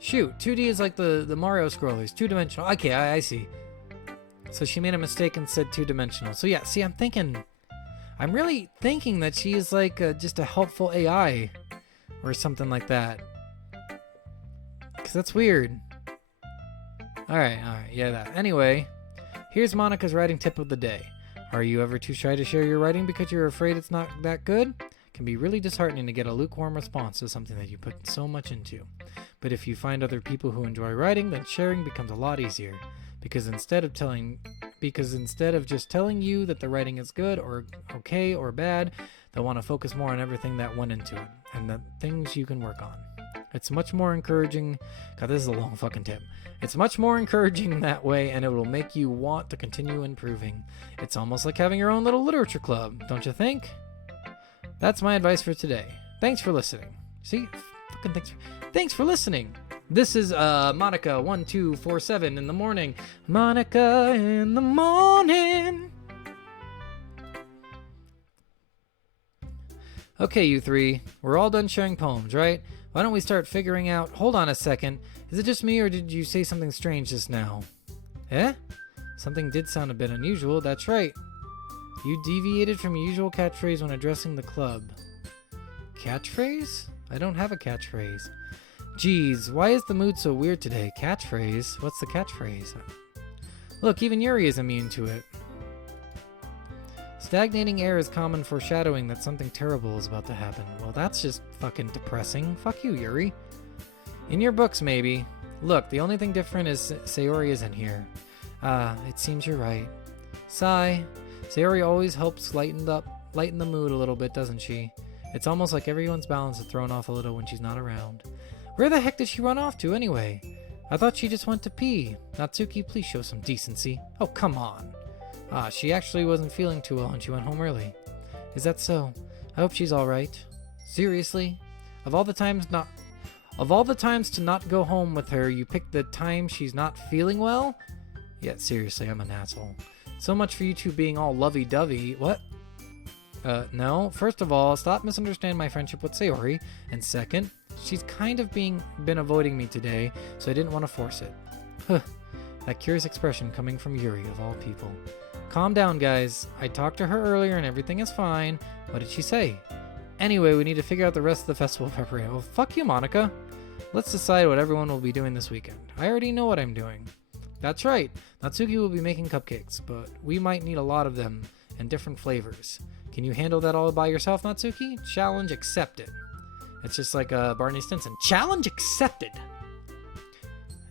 Shoot, 2D is like the Mario scrollers. Two-dimensional. Okay, I see. So she made a mistake and said two-dimensional. So yeah, see, I'm really thinking that she is like just a helpful AI or something like that. Because that's weird. Alright, yeah, that. Anyway, here's Monica's writing tip of the day. Are you ever too shy to share your writing because you're afraid it's not that good? It can be really disheartening to get a lukewarm response to something that you put so much into. But if you find other people who enjoy writing, then sharing becomes a lot easier. Because instead of just telling you that the writing is good or okay or bad, they'll want to focus more on everything that went into it and the things you can work on. It's much more encouraging. God, this is a long fucking tip. It's much more encouraging that way, and it will make you want to continue improving. It's almost like having your own little literature club, don't you think? That's my advice for today. Thanks for listening. See? Fucking thanks for listening. This is Monica 1247 in the morning. Monica in the morning. Okay, you three. We're all done sharing poems, right? Why don't we start figuring out... Hold on a second. Is it just me, or did you say something strange just now? Eh? Something did sound a bit unusual, that's right. You deviated from your usual catchphrase when addressing the club. Catchphrase? I don't have a catchphrase. Geez, why is the mood so weird today? Catchphrase? What's the catchphrase? Look, even Yuri is immune to it. Stagnating air is common foreshadowing that something terrible is about to happen. Well, that's just fucking depressing. Fuck you, Yuri. In your books, maybe. Look, the only thing different is Sayori isn't here. It seems you're right. Sigh. Sayori always helps lighten the mood a little bit, doesn't she? It's almost like everyone's balance is thrown off a little when she's not around. Where the heck did she run off to anyway? I thought she just went to pee. Natsuki, please show some decency. Oh, come on. She actually wasn't feeling too well and she went home early. Is that so? I hope she's alright. Seriously? Of all the times to not go home with her, you picked the time she's not feeling well? Yeah, seriously, I'm an asshole. So much for you two being all lovey-dovey. What? No. First of all, stop misunderstanding my friendship with Sayori. And second, she's kind of been avoiding me today, so I didn't want to force it. Huh. That curious expression coming from Yuri, of all people. Calm down, guys. I talked to her earlier and everything is fine. What did she say? Anyway, we need to figure out the rest of the festival preparation. Well, fuck you, Monica. Let's decide what everyone will be doing this weekend. I already know what I'm doing. That's right. Natsuki will be making cupcakes, but we might need a lot of them and different flavors. Can you handle that all by yourself, Natsuki? Challenge accepted. It's just like Barney Stinson. Challenge accepted.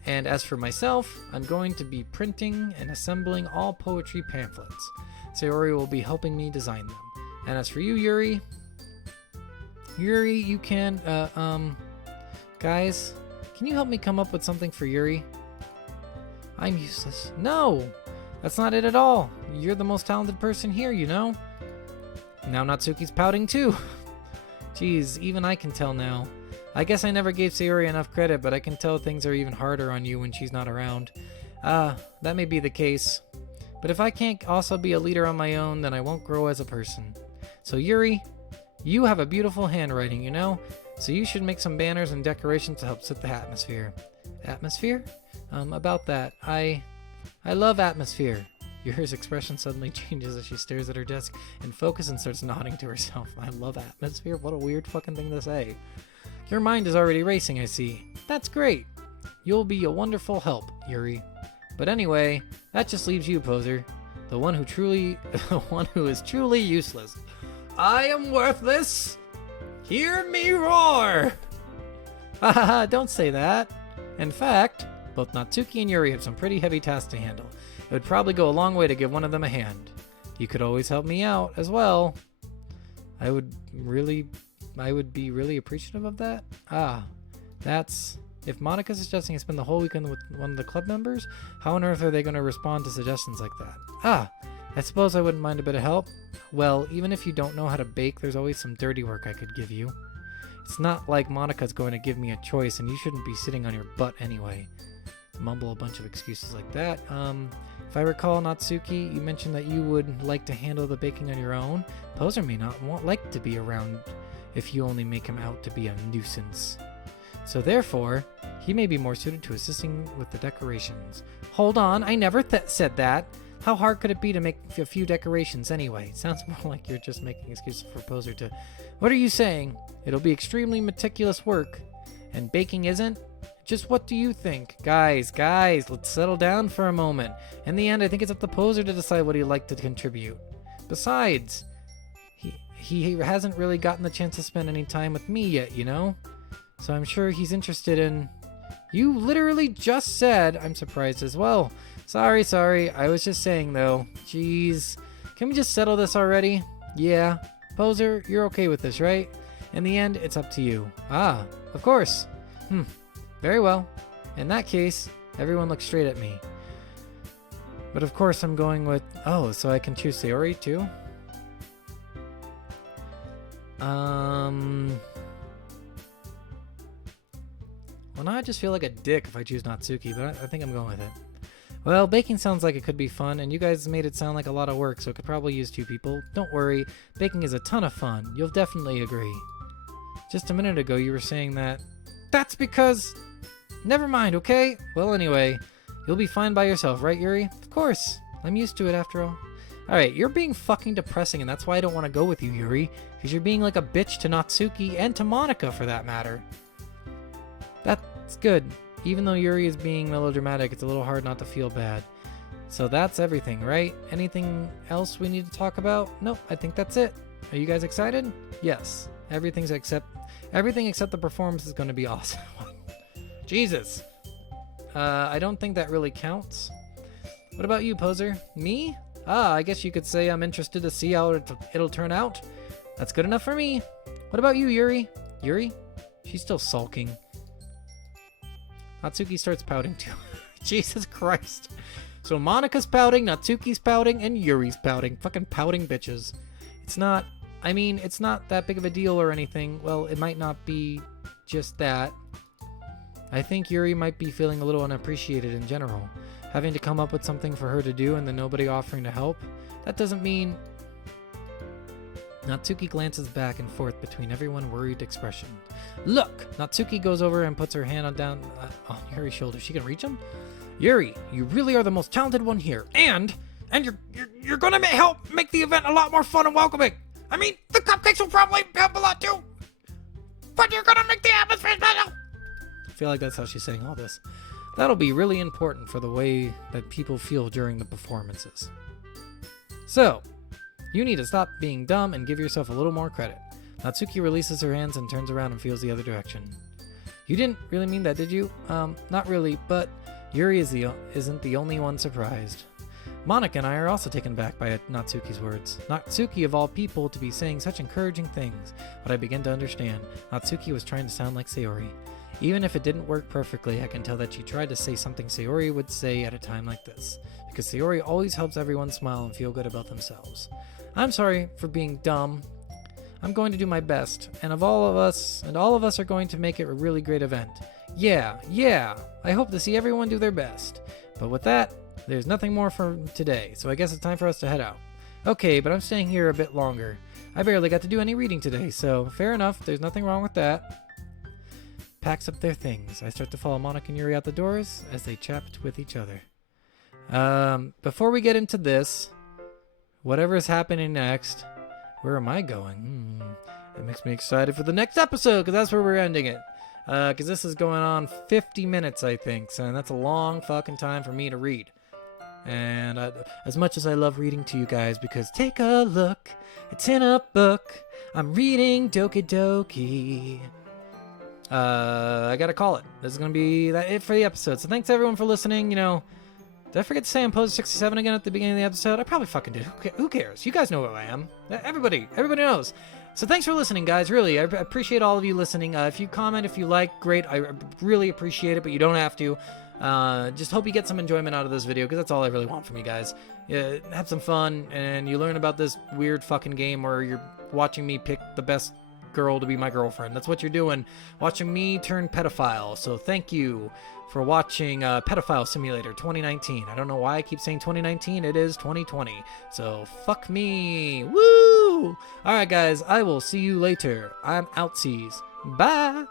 And as for myself, I'm going to be printing and assembling all poetry pamphlets. Sayori will be helping me design them. And as for you, Yuri, you can, guys, can you help me come up with something for Yuri? I'm useless. No, that's not it at all. You're the most talented person here, you know? Now Natsuki's pouting too. Jeez, even I can tell now. I guess I never gave Sayori enough credit, but I can tell things are even harder on you when she's not around. That may be the case. But if I can't also be a leader on my own, then I won't grow as a person. So Yuri, you have a beautiful handwriting, you know? So you should make some banners and decorations to help set the atmosphere. Atmosphere? About that, I love atmosphere. Yuri's expression suddenly changes as she stares at her desk and focuses and starts nodding to herself. I love atmosphere? What a weird fucking thing to say. Your mind is already racing, I see. That's great. You'll be a wonderful help, Yuri. But anyway, that just leaves you, poser. The one who is truly useless. I am worthless. Hear me roar. Haha, don't say that. In fact, both Natsuki and Yuri have some pretty heavy tasks to handle. It would probably go a long way to give one of them a hand. You could always help me out as well. I would be really appreciative of that. That's... If Monica's suggesting I spend the whole weekend with one of the club members, how on earth are they going to respond to suggestions like that? I suppose I wouldn't mind a bit of help. Well, even if you don't know how to bake, there's always some dirty work I could give you. It's not like Monica's going to give me a choice, and you shouldn't be sitting on your butt anyway. Mumble a bunch of excuses like that. If I recall, Natsuki, you mentioned that you would like to handle the baking on your own. Poser may not like to be around if you only make him out to be a nuisance. So therefore, he may be more suited to assisting with the decorations. Hold on, I never said that. How hard could it be to make a few decorations anyway? Sounds more like you're just making excuses for Poser to... What are you saying? It'll be extremely meticulous work. And baking isn't? Just what do you think? Guys, let's settle down for a moment. In the end, I think it's up to Poser to decide what he'd like to contribute. Besides, he hasn't really gotten the chance to spend any time with me yet, you know? So I'm sure he's interested in... You literally just said... I'm surprised as well. Sorry. I was just saying, though. Jeez. Can we just settle this already? Yeah. Poser, you're okay with this, right? In the end, it's up to you. Of course. Very well. In that case, everyone looks straight at me. But of course I'm going with... Oh, so I can choose Sayori too? Well, now I just feel like a dick if I choose Natsuki, but I think I'm going with it. Well, baking sounds like it could be fun, and you guys made it sound like a lot of work, so it could probably use 2 people. Don't worry, baking is a ton of fun. You'll definitely agree. Just a minute ago, you were saying that... That's because... Never mind, okay? Well, anyway, you'll be fine by yourself, right, Yuri? Of course. I'm used to it, after all. Alright, you're being fucking depressing, and that's why I don't want to go with you, Yuri. Because you're being like a bitch to Natsuki, and to Monica, for that matter. That's good. Even though Yuri is being melodramatic, it's a little hard not to feel bad. So that's everything, right? Anything else we need to talk about? Nope, I think that's it. Are you guys excited? Yes. Everything except the performance is going to be awesome. Jesus. I don't think that really counts. What about you, poser? Me? I guess you could say I'm interested to see how it'll turn out. That's good enough for me. What about you, Yuri? Yuri? She's still sulking. Natsuki starts pouting too. Jesus Christ. So Monika's pouting, Natsuki's pouting, and Yuri's pouting. Fucking pouting bitches. It's not that big of a deal or anything. Well, it might not be just that. I think Yuri might be feeling a little unappreciated in general. Having to come up with something for her to do and then nobody offering to help. That doesn't mean... Natsuki glances back and forth between everyone worried expression. Look! Natsuki goes over and puts her hand on Yuri's shoulder. She can reach him? Yuri, you really are the most talented one here. And you're gonna help make the event a lot more fun and welcoming. I mean, the cupcakes will probably help a lot too. But you're gonna make the atmosphere special. I feel like that's how she's saying all this. That'll be really important for the way that people feel during the performances. So, you need to stop being dumb and give yourself a little more credit. Natsuki releases her hands and turns around and feels the other direction. You didn't really mean that, did you? Not really, but Yuri isn't the only one surprised. Monika and I are also taken back by Natsuki's words. Natsuki, of all people, to be saying such encouraging things, but I begin to understand. Natsuki was trying to sound like Sayori. Even if it didn't work perfectly, I can tell that she tried to say something Sayori would say at a time like this, because Sayori always helps everyone smile and feel good about themselves. I'm sorry for being dumb. I'm going to do my best, and all of us are going to make it a really great event. Yeah, I hope to see everyone do their best. But with that, there's nothing more for today, so I guess it's time for us to head out. Okay, but I'm staying here a bit longer. I barely got to do any reading today, so fair enough, there's nothing wrong with that. Packs up their things. I start to follow Monika and Yuri out the doors as they chat with each other. Before we get into this, whatever is happening next, where am I going? That makes me excited for the next episode, because that's where we're ending it. Because this is going on 50 minutes, I think, so that's a long fucking time for me to read. And as much as I love reading to you guys, because take a look, it's in a book, I'm reading Doki Doki. I gotta call it. This is gonna be it for the episode. So thanks everyone for listening. You know, did I forget to say I'm Poser 67 again at the beginning of the episode? I probably fucking did. Who cares? You guys know who I am. Everybody knows. So thanks for listening, guys. Really, I appreciate all of you listening. If you comment, if you like, great. I really appreciate it, but you don't have to. Just hope you get some enjoyment out of this video, because that's all I really want from you guys. Have some fun, and you learn about this weird fucking game where you're watching me pick the best girl to be my girlfriend. That's what you're doing, watching me turn pedophile. So thank you for watching Pedophile Simulator 2019. I don't know why I keep saying 2019. It is 2020. So fuck me. Woo! Alright guys, I will see you later. I'm outsies. Bye!